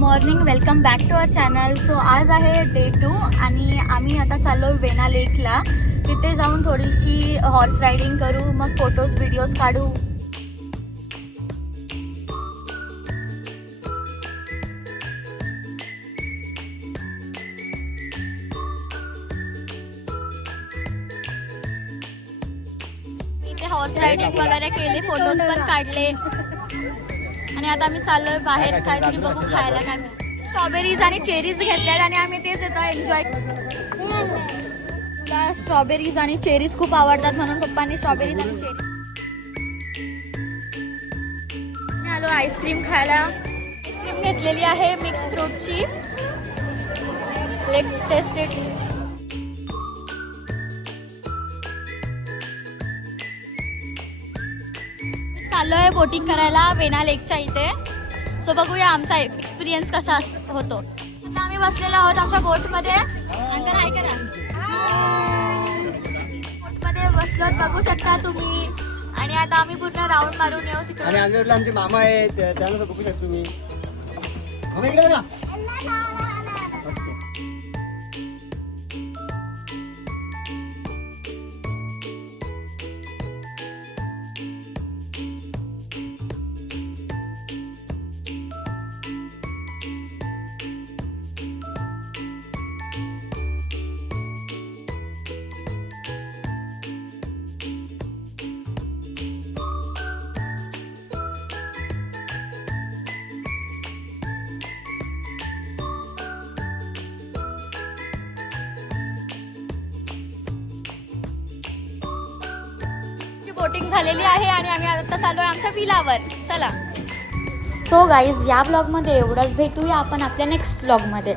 Morning, welcome back to our channel. So आज आहे day 2 आणि आम्ही आता चाललो वेना लेकला. तिथे जाऊन थोडीशी हॉर्स रायडिंग करू, मग फोटोज व्हिडिओज काढू. इथे हॉर्स रायडिंग वगैरे केली, फोटोज पण काढले आणि आता आम्ही चाललोय बाहेर काहीतरी बघू खायला. काय स्ट्रॉबेरीज आणि चेरीज घेतल्यात आणि आम्ही तेच येतो एन्जॉय. तुला स्ट्रॉबेरीज आणि चेरीज खूप आवडतात म्हणून पप्पांनी स्ट्रॉबेरीज आणि चेरीज. मी आलो आईस्क्रीम खायला. आईस्क्रीम घेतलेली आहे मिक्स फ्रूटची. Let's test it. चाललोय बोटिंग करायला वेना लेकच्या इथे. सो बघूया आमचा एक्सपिरियन्स कसा होतो. आता आम्ही बसलेलो आहोत आमच्या बोटमध्ये. अंकल हाय करा. बोटमध्ये बसलोत, बघू शकता तुम्ही. आणि आता आम्ही पूर्ण राऊंड मारून येऊ तिकडे. आणि आमच्याकडे आमचे मामा आहेत, त्यांना बघू शकता तुम्ही. मामा इकडे बघा. बोटिंग झालेली आहे आणि आम्ही आता चालू आहे आमच्या विलावर. चला. सो गाईज, या ब्लॉगमध्ये एवढंच. भेटूया आपण आपल्या नेक्स्ट ब्लॉगमध्ये.